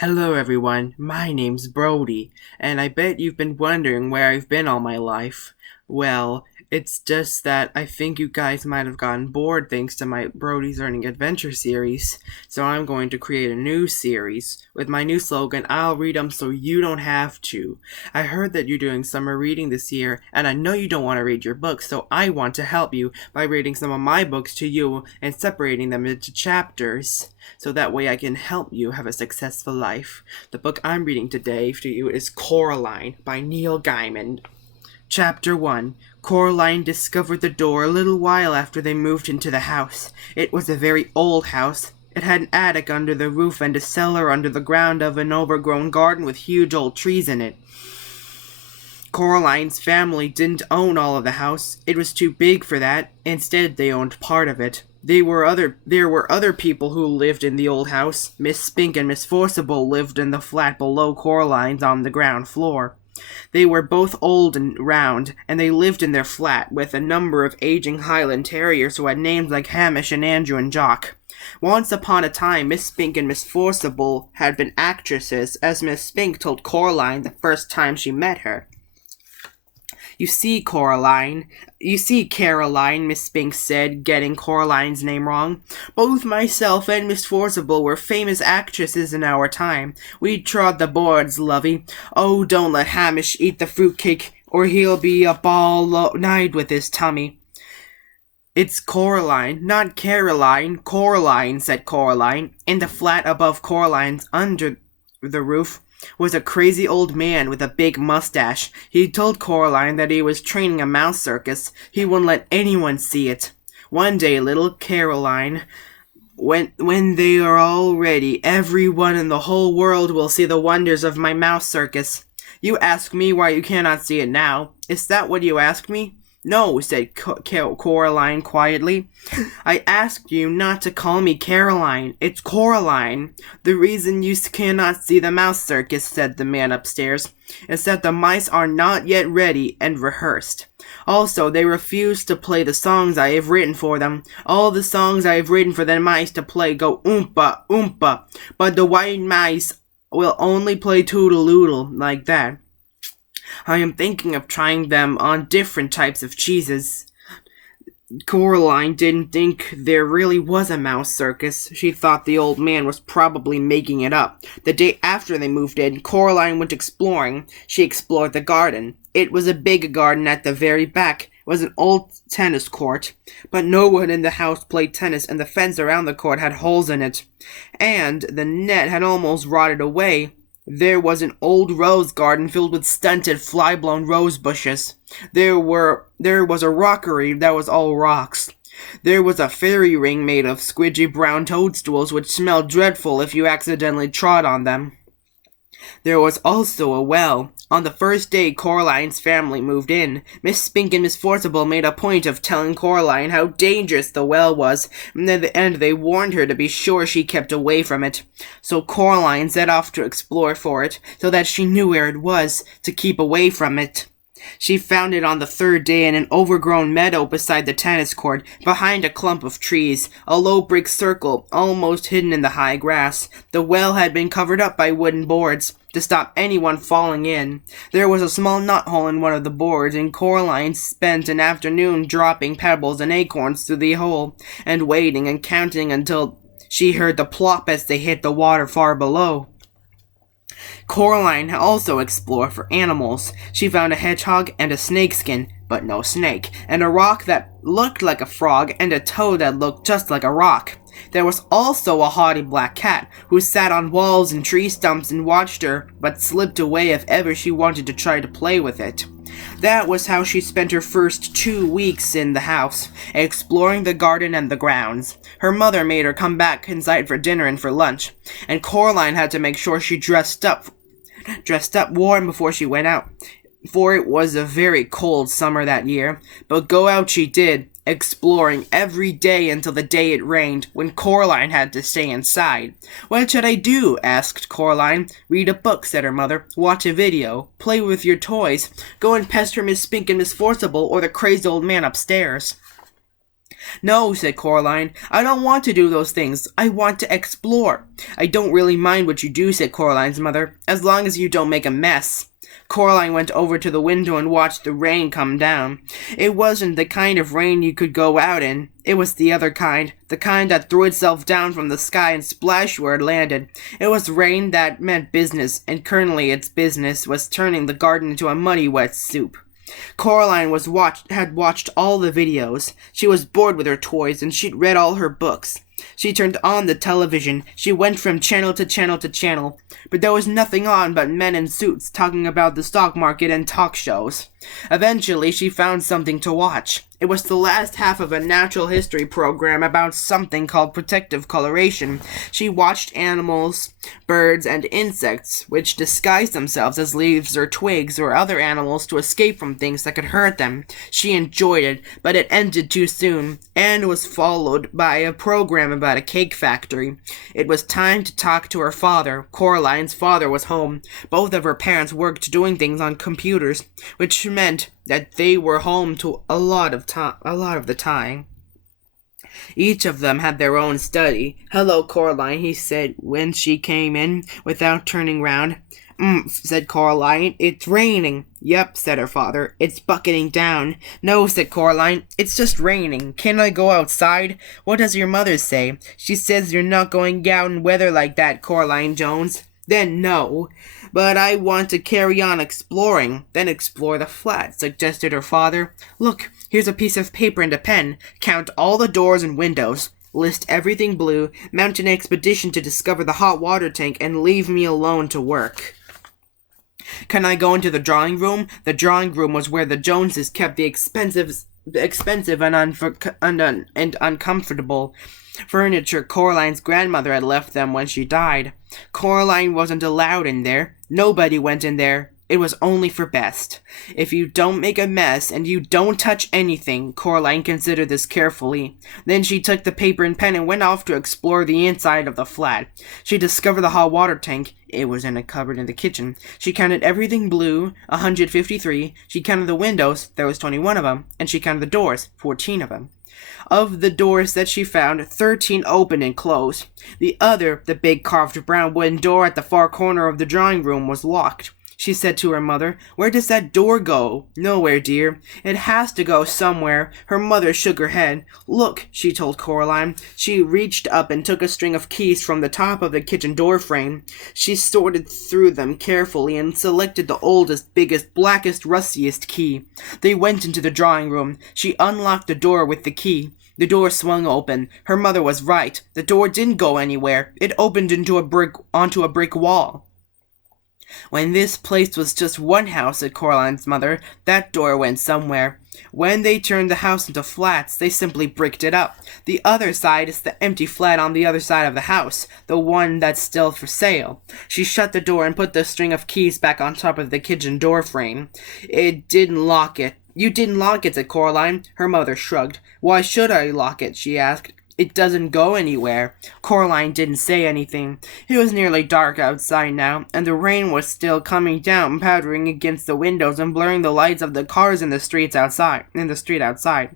Hello everyone, my name's Brody, and I bet you've been wondering where I've been all my life. Well, it's just that I think you guys might have gotten bored thanks to my Brody's Learning Adventure series, so I'm going to create a new series. With my new slogan, I'll read them so you don't have to. I heard that you're doing summer reading this year, and I know you don't want to read your books, so I want to help you by reading some of my books to you and separating them into chapters, so that way I can help you have a successful life. The book I'm reading today to you is Coraline by Neil Gaiman. Chapter 1. Coraline discovered the door a little while after they moved into the house. It was a very old house. It had an attic under the roof and a cellar under the ground of an overgrown garden with huge old trees in it. Coraline's family didn't own all of the house. It was too big for that. Instead, they owned part of it. There were other people who lived in the old house. Miss Spink and Miss Forcible lived in the flat below Coraline's on the ground floor. They were both old and round, and they lived in their flat with a number of aging Highland Terriers who had names like Hamish and Andrew and Jock. Once upon a time, Miss Spink and Miss Forcible had been actresses, as Miss Spink told Coraline the first time she met her. You see, Caroline, Miss Spink said, getting Coraline's name wrong. Both myself and Miss Forcible were famous actresses in our time. We trod the boards, lovey. Oh, don't let Hamish eat the fruitcake, or he'll be up all night with his tummy. It's Coraline, not Caroline. Coraline, said Coraline. In the flat above Coraline's under the roof was a crazy old man with a big mustache. He told Coraline that he was training a mouse circus. He wouldn't let anyone see it. One day, little Caroline, when they are all ready, everyone in the whole world will see the wonders of my mouse circus. You ask me why you cannot see it now. Is that what you asked me? No, said Coraline quietly. I asked you not to call me Caroline. It's Coraline. The reason you cannot see the mouse circus, said the man upstairs, is that the mice are not yet ready and rehearsed. Also, they refuse to play the songs I have written for them. All the songs I have written for the mice to play go oompa, oompa, but the white mice will only play toodle-oodle like that. I am thinking of trying them on different types of cheeses. Coraline didn't think there really was a mouse circus. She thought the old man was probably making it up. The day after they moved in, Coraline went exploring. She explored the garden. It was a big garden at the very back. It was an old tennis court, but no one in the house played tennis, and the fence around the court had holes in it, and the net had almost rotted away. There was an old rose garden filled with stunted, fly-blown rose bushes. There was a rockery that was all rocks. There was a fairy ring made of squidgy brown toadstools which smelled dreadful if you accidentally trod on them. There was also a well. On the first day Coraline's family moved in, Miss Spink and Miss Forcible made a point of telling Coraline how dangerous the well was, and at the end they warned her to be sure she kept away from it. So Coraline set off to explore for it, so that she knew where it was, to keep away from it. She found it on the third day in an overgrown meadow beside the tennis court, behind a clump of trees, a low brick circle, almost hidden in the high grass. The well had been covered up by wooden boards, to stop anyone falling in. There was a small knothole in one of the boards, and Coraline spent an afternoon dropping pebbles and acorns through the hole, and waiting and counting until she heard the plop as they hit the water far below. Coraline also explored for animals. She found a hedgehog and a snakeskin, but no snake, and a rock that looked like a frog, and a toad that looked just like a rock. There was also a haughty black cat, who sat on walls and tree stumps and watched her, but slipped away if ever she wanted to try to play with it. That was how she spent her first 2 weeks in the house, exploring the garden and the grounds. Her mother made her come back inside for dinner and for lunch, and Coraline had to make sure she dressed up warm before she went out, for it was a very cold summer that year. But go out she did, exploring every day until the day it rained, when Coraline had to stay inside. What should I do? Asked Coraline. Read a book, said her mother. Watch a video. Play with your toys. Go and pester Miss Spink and Miss Forcible or the crazy old man upstairs. No, said Coraline. I don't want to do those things. I want to explore. I don't really mind what you do, said Coraline's mother, as long as you don't make a mess. Coraline went over to the window and watched the rain come down. It wasn't the kind of rain you could go out in. It was the other kind, the kind that threw itself down from the sky and splashed where it landed. It was rain that meant business, and currently its business was turning the garden into a muddy, wet soup. Coraline had watched all the videos. She was bored with her toys, and she'd read all her books. She turned on the television. She went from channel to channel to channel, but there was nothing on but men in suits talking about the stock market and talk shows. Eventually, she found something to watch. It was the last half of a natural history program about something called protective coloration. She watched animals, birds, and insects, which disguised themselves as leaves or twigs or other animals to escape from things that could hurt them. She enjoyed it, but it ended too soon, and was followed by a program about a cake factory. It was time to talk to her father. Coraline's father was home. Both of her parents worked doing things on computers, which meant that they were home to a lot of the time. Each of them had their own study. "Hello, Coraline," he said when she came in, without turning round. Said Coraline. "It's raining." "Yep," said her father. "It's bucketing down." "No," said Coraline. "It's just raining. Can I go outside?" "What does your mother say?" "She says you're not going out in weather like that, Coraline Jones." "Then no." "But I want to carry on exploring." "Then explore the flat," suggested her father. "Look, here's a piece of paper and a pen. Count all the doors and windows. List everything blue. Mount an expedition to discover the hot water tank and leave me alone to work." "Can I go into the drawing room?" The drawing room was where the Joneses kept the expensive and uncomfortable furniture Coraline's grandmother had left them when she died. Coraline wasn't allowed in there. Nobody went in there. It was only for best. "If you don't make a mess and you don't touch anything," Coraline considered this carefully. Then she took the paper and pen and went off to explore the inside of the flat. She discovered the hot water tank. It was in a cupboard in the kitchen. She counted everything blue, 153. She counted the windows. There was 21 of them. And she counted the doors, 14 of them. Of the doors that she found, 13 opened and closed. The big carved brown wooden door at the far corner of the drawing room, was locked. She said to her mother, "Where does that door go?" "Nowhere, dear. It has to go somewhere." Her mother shook her head. "Look," she told Coraline. She reached up and took a string of keys from the top of the kitchen door frame. She sorted through them carefully and selected the oldest, biggest, blackest, rustiest key. They went into the drawing room. She unlocked the door with the key. The door swung open. Her mother was right. The door didn't go anywhere. It opened onto a brick wall. "When this place was just one house," said Coraline's mother, "that door went somewhere. When they turned the house into flats, they simply bricked it up. The other side is the empty flat on the other side of the house, the one that's still for sale." She shut the door and put the string of keys back on top of the kitchen door frame. "It didn't lock it." "You didn't lock it," said Coraline. Her mother shrugged. "Why should I lock it?" she asked. "It doesn't go anywhere." Coraline didn't say anything. It was nearly dark outside now, and the rain was still coming down, powdering against the windows and blurring the lights of the cars in the street outside.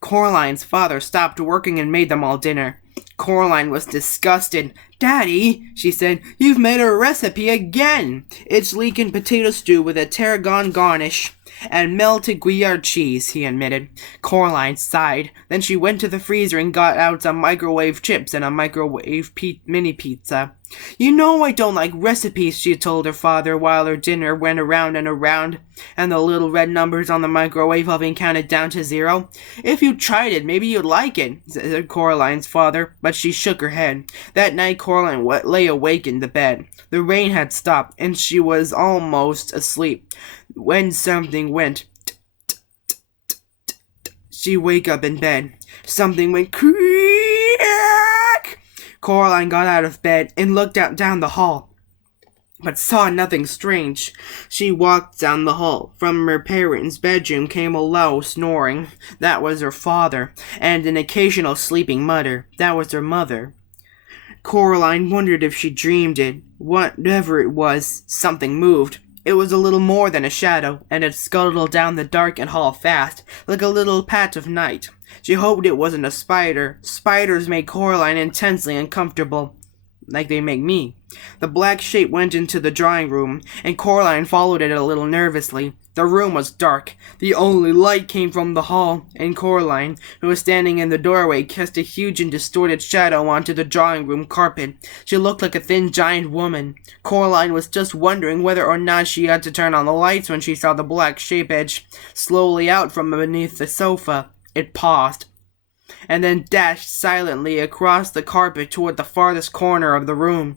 Coraline's father stopped working and made them all dinner. Coraline was disgusted. "Daddy," she said, "you've made a recipe again. It's leek potato stew with a tarragon garnish and melted Gruyere cheese," he admitted. Coraline sighed. Then she went to the freezer and got out some microwave chips and a microwave mini pizza. "You know I don't like recipes," she told her father while her dinner went around and around, and the little red numbers on the microwave oven counted down to 0. "If you tried it, maybe you'd like it," said Coraline's father, but she shook her head. That night Coraline lay awake in the bed. The rain had stopped, and she was almost asleep when something went. She woke up in bed. Something went creak. Coraline got out of bed and looked out down the hall, but saw nothing strange. She walked down the hall. From her parents' bedroom came a low snoring. That was her father, and an occasional sleeping mutter. That was her mother. Coraline wondered if she dreamed it. Whatever it was, something moved. It was a little more than a shadow, and it scuttled down the darkened hall fast, like a little pat of night. She hoped it wasn't a spider. Spiders made Coraline intensely uncomfortable, like they make me. The black shape went into the drawing room, and Coraline followed it a little nervously. The room was dark. The only light came from the hall, and Coraline, who was standing in the doorway, cast a huge and distorted shadow onto the drawing room carpet. She looked like a thin giant woman. Coraline was just wondering whether or not she had to turn on the lights when she saw the black shape edge slowly out from beneath the sofa. It paused, and then dashed silently across the carpet toward the farthest corner of the room.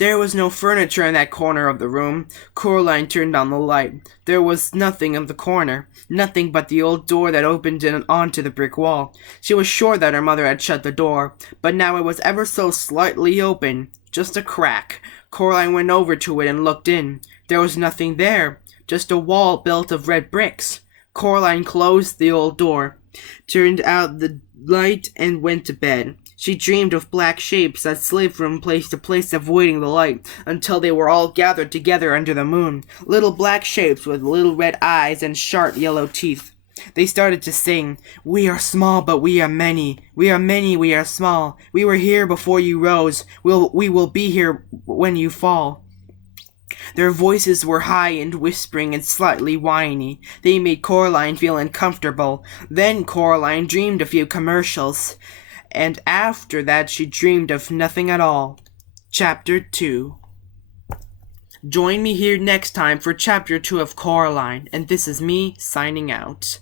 There was no furniture in that corner of the room. Coraline turned on the light. There was nothing in the corner, nothing but the old door that opened in onto the brick wall. She was sure that her mother had shut the door, but now it was ever so slightly open, just a crack. Coraline went over to it and looked in. There was nothing there, just a wall built of red bricks. Coraline closed the old door, turned out the light, and went to bed. She dreamed of black shapes that slid from place to place avoiding the light until they were all gathered together under the moon. Little black shapes with little red eyes and sharp yellow teeth. They started to sing, "We are small, but we are many. We are many, we are small. We were here before you rose. We will be here when you fall." Their voices were high and whispering and slightly whiny. They made Coraline feel uncomfortable. Then Coraline dreamed a few commercials, and after that she dreamed of nothing at all. Chapter 2. Join me here next time for Chapter 2 of Coraline, and this is me signing out.